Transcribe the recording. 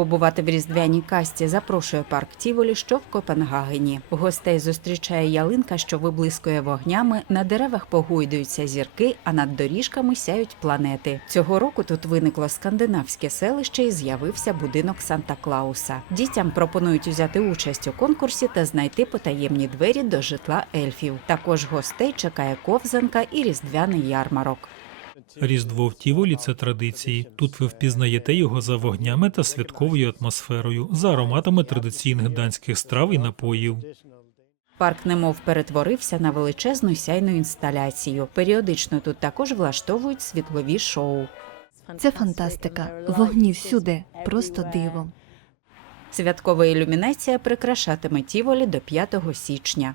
Побувати в різдвяній касті запрошує парк Тіволі, що в Копенгагені. Гостей зустрічає ялинка, що виблискує вогнями. На деревах погойдуються зірки, а над доріжками сяють планети. Цього року тут виникло скандинавське селище і з'явився будинок Санта Клауса. Дітям пропонують узяти участь у конкурсі та знайти потаємні двері до житла ельфів. Також гостей чекає ковзанка і різдвяний ярмарок. Різдво в Тіволі це традиції. Тут ви впізнаєте його за вогнями та святковою атмосферою, за ароматами традиційних данських страв і напоїв. Парк немов перетворився на величезну сяйну інсталяцію. Періодично тут також влаштовують світлові шоу. Це фантастика. Вогні всюди, просто диво. Святкова ілюмінація прикрашатиме Тіволі до 5 січня.